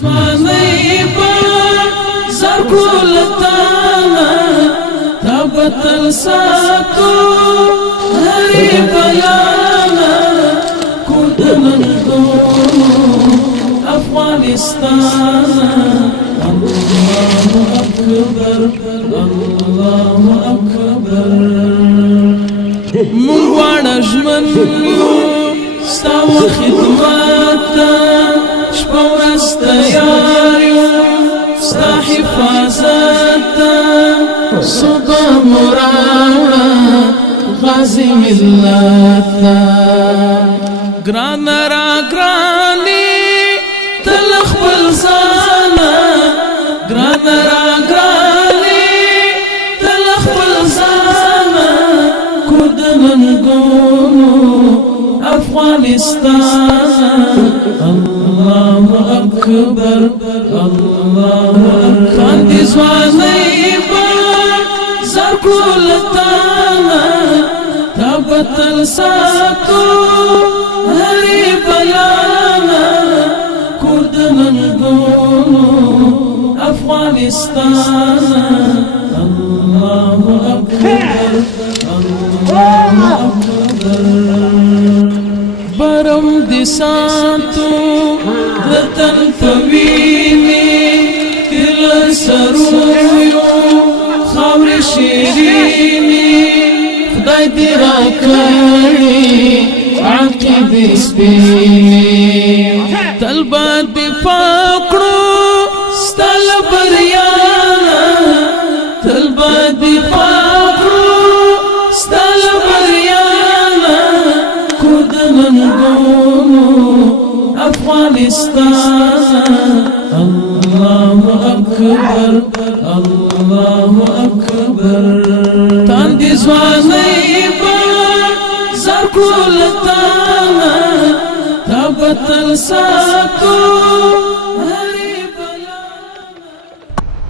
زواني زرقول تانا تبتل ساتو هري بيانا كود منكو أفغانستان الله أكبر الله أكبر من وانا جمنيو ستاو خدماتا شبورست ياريو ستا حفاظتا صبا مرانا غازي ملتا گرانا را گرانی تلخ بلزانا گرانا را گرانی تلخ بلزانا کود من گونو أفغانستان الله أكبر الله أكبر كاندي زواني زرقول تانا تبتل ساتو هري بيانا كود من قولو أفغانستان الله أكبر الله أكبر برم دي ساتو وطن پوینی دل سرویو خاور شیرینی خدای دی را کری عقب سپینی طلبا دفاع کرو ستل بریانا طلبا دفاع کرو ستل بریانا کود من گونو أفغانستان الله أكبر الله أكبر تاندي زواني زرقول تانا تبتل ساتو